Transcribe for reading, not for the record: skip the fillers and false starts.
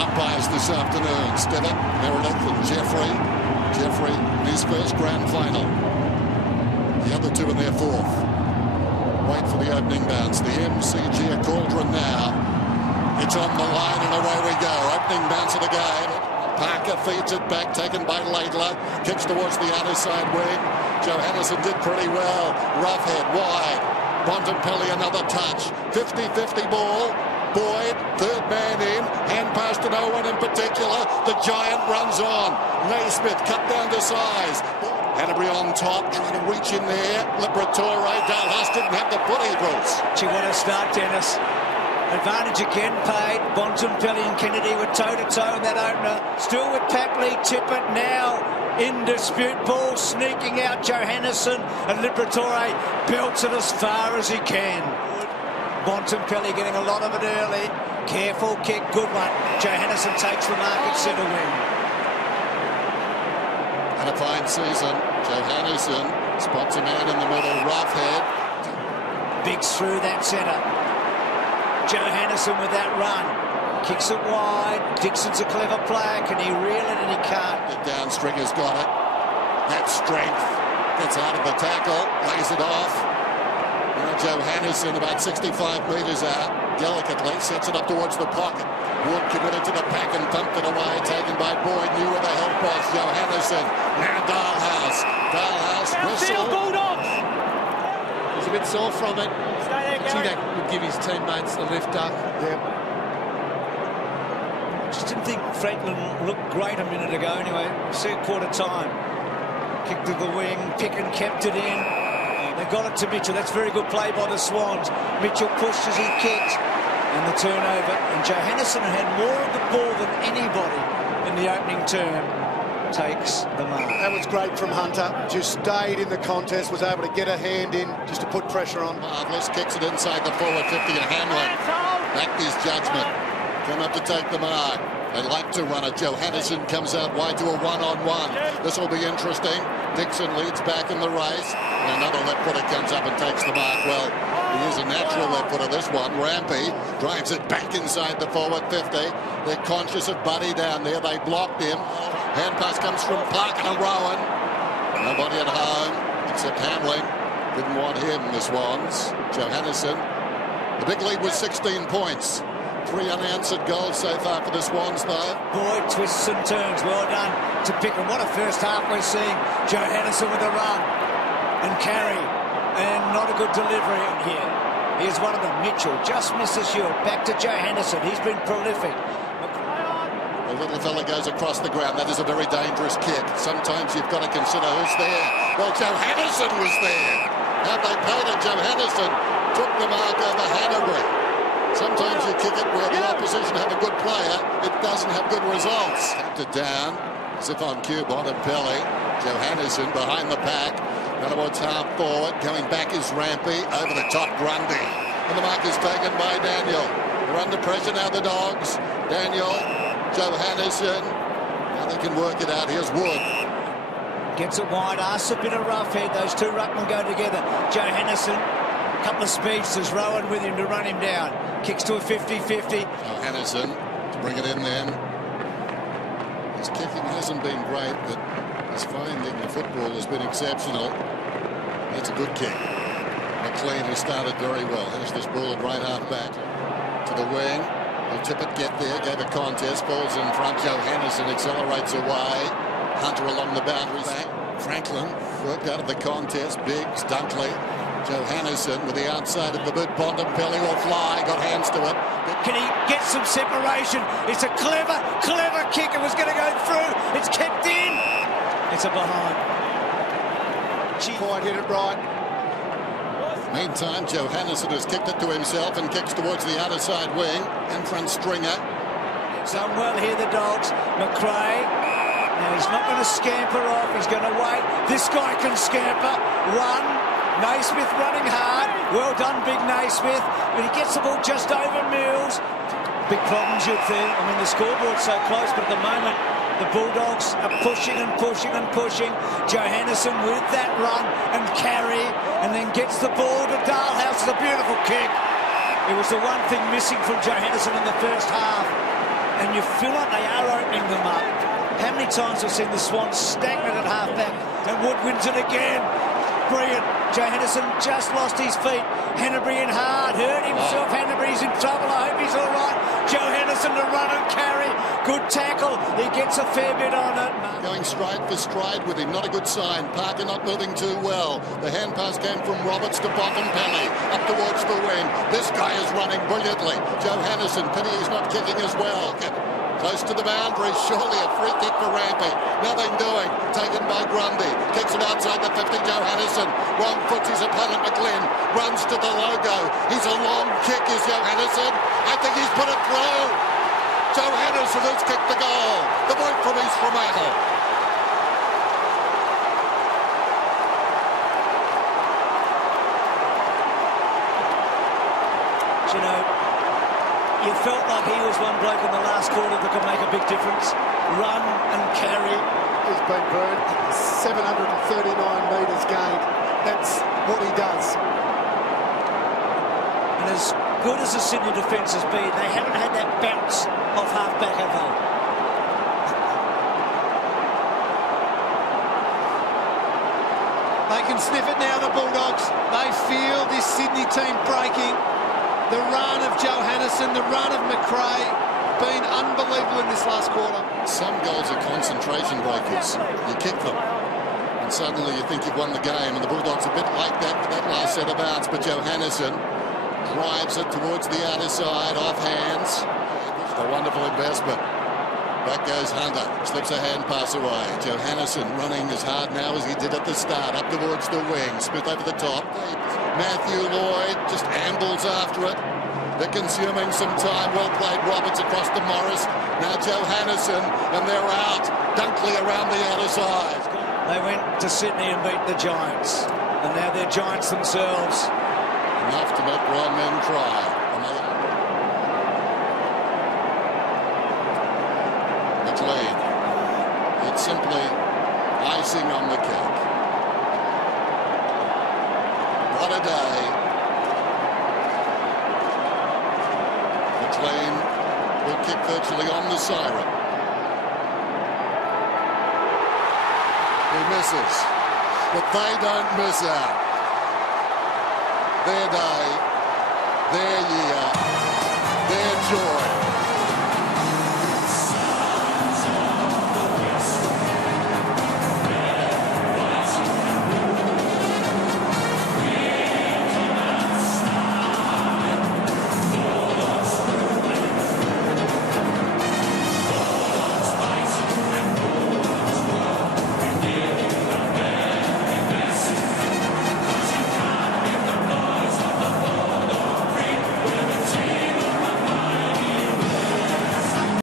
Umpires this afternoon, Stevitt, Meredith and Jeffrey. Jeffrey in his first grand final. The other two in their fourth. Wait for the opening bounce. The MCG at Cauldron now. It's on the line and away we go. Opening bounce of the game. Parker feeds it back, taken by Laidler. Kicks towards the outer side wing. Johannisen did pretty well. Roughhead wide. Bontempelli another touch. 50-50 ball. Boyd, third man in, hand pass to no one in particular. The giant runs on. Naismith cut down to size. Hanbury on top, trying to reach in there. Liberatore, Dallas didn't have the footy, Bruce. Gee, what a start, Dennis. Advantage again paid. Bontempelli and Kennedy were toe-to-toe in that opener. Still with Papley, Tippett now in dispute. Ball sneaking out. Johannisen and Liberatore belts it as far as he can. Bontempelli getting a lot of it early. Careful kick, good one. Johannisen takes the mark at centre wing. And a fine season. Johannisen spots a man in the middle. Roughhead. Biggs through that centre. Johannisen with that run. Kicks it wide. Dixon's a clever player. Can he reel it? And he can't. The down stringer's got it. That strength. Gets out of the tackle. Lays it off. Johannisen about 65 metres out, delicately sets it up towards the pocket. Wood committed to the pack and thumped it away, taken by Boyd, knew where the help was. Johannisen, now Dalhouse. Dalhouse, whistle. He's a bit sore from it. I think that would give his teammates the lift up. Yep. Just didn't think Franklin looked great a minute ago anyway. Third quarter time. Kicked to the wing, Picken kept it in. They got it to Mitchell. That's very good play by the Swans. Mitchell pushed as he kicked. And the turnover. And Johannisen had more of the ball than anybody in the opening term. Takes the mark. That was great from Hunter. Just stayed in the contest. Was able to get a hand in just to put pressure on. Marvellous. Kicks it inside the forward 50 of Hamlin. Backed his judgment. Came up to take the mark. They like to run it. Johannisen comes out wide to a one-on-one. This will be interesting. Dixon leads back in the race. And another left footer comes up and takes the mark. Well, he is a natural left footer, this one. Rampy drives it back inside the forward 50. They're conscious of Buddy down there. They blocked him. Hand pass comes from Parker to Rowan. Nobody at home except Hamling. Didn't want him, the Swans. Johannisen. The big lead was 16 points. 3 unanswered goals so far for the Swans, though. Boyd twists and turns. Well done to Picken. What a first half we're seeing. Johannisen with a run and carry. And not a good delivery in here. Here's one of them. Mitchell just misses Hewitt. Back to Johannisen. He's been prolific. The little fella goes across the ground. That is a very dangerous kick. Sometimes you've got to consider who's there. Well, Johannisen was there. How they played it. Johannisen took the mark over Hanbury. Sometimes you kick it where the opposition have a good player. It doesn't have good results. Tapped it down, as if on cue, Bontempelli. Johannisen behind the pack. In other words, half forward. Coming back is Rampy. Over the top, Grundy. And the mark is taken by Daniel. They're under pressure now, the Dogs. Daniel, Johannisen. Now they can work it out. Here's Wood. Gets it wide. Asks a bit of roughhead. Those two ruckmen go together. Johannisen. A couple of speedsters, Rowan with him to run him down. Kicks to a 50-50. Johannisen to bring it in then. His kicking hasn't been great, but his finding the football has been exceptional. That's a good kick. McLean, who started very well. Here's this ball at right half back. To the wing. Will Tippett get there? Gave a contest. Falls in front. Johannisen accelerates away. Hunter along the boundaries. Back. Franklin worked out of the contest. Biggs, Dunkley. Johannisen with the outside of the boot. Bontempelli will fly. Got hands to it. Can he get some separation? It's a clever kick. It was going to go through. It's kept in. It's a behind. Quite hit it right. Meantime, Johannisen has kicked it to himself and kicks towards the outer side wing. In front stringer. Done well here, the Dogs. McRae. Now he's not going to scamper off. He's going to wait. This guy can scamper. Run. Naismith running hard. Well done, big Naismith. But he gets the ball just over Mills. Big problems, you'd think. I mean, the scoreboard's so close, but at the moment, the Bulldogs are pushing and pushing and pushing. Johannisen with that run and carry, and then gets the ball to Dalhouse. It's a beautiful kick. It was the one thing missing from Johannisen in the first half. and you feel like they are opening them up. How many times we've seen the Swans stagnant at half-back, and Wood wins it again. Brilliant. Johannisen just lost his feet. Henneberry in hard. Hurt himself. Henneberry's in trouble. I hope he's all right. Johannisen to run and carry. Good tackle. He gets a fair bit on it. Going stride for stride with him. Not a good sign. Parker not moving too well. The hand pass came from Roberts to Boffin-Pelly. Up towards the wing. This guy is running brilliantly. Johannisen. Pity he's not kicking as well. Close to the boundary, surely a free kick for Rampy. Nothing doing. Taken by Grundy. Kicks it outside the 50, Johannisen. Wrong foots his opponent, McGlynn. Runs to the logo. He's a long kick, is Johannisen. I think he's put it through. Johannisen has kicked the goal. The boy from East Fremantle. You know, you felt like he was one bloke in the last quarter that could make a big difference. Run and carry. He's been burned. 739 metres gained. That's what he does. And as good as the Sydney defence has been, they haven't had that bounce off half-back, have they? They can sniff it now, the Bulldogs. They feel this Sydney team breaking. The run of Johannisen, the run of McRae, been unbelievable in this last quarter. Some goals are concentration breakers. You kick them, and suddenly you think you've won the game, and the Bulldogs a bit like that for that last set of outs, but Johannisen drives it towards the outer side, off hands. A wonderful investment. Back goes Hunter, slips a hand pass away. Johannisen running as hard now as he did at the start, up towards the wing. Smith over the top. Matthew Lloyd just ambles after it. They're consuming some time. Well played, Roberts across to Morris. Now Johannisen, and they're out. Dunkley around the outer side. They went to Sydney and beat the Giants, and now they're Giants themselves. Enough to make grown men cry. McLean. It's simply icing on the cake. What a day. McLean will kick virtually on the siren. He misses, but they don't miss out. Their day, their year, their joy.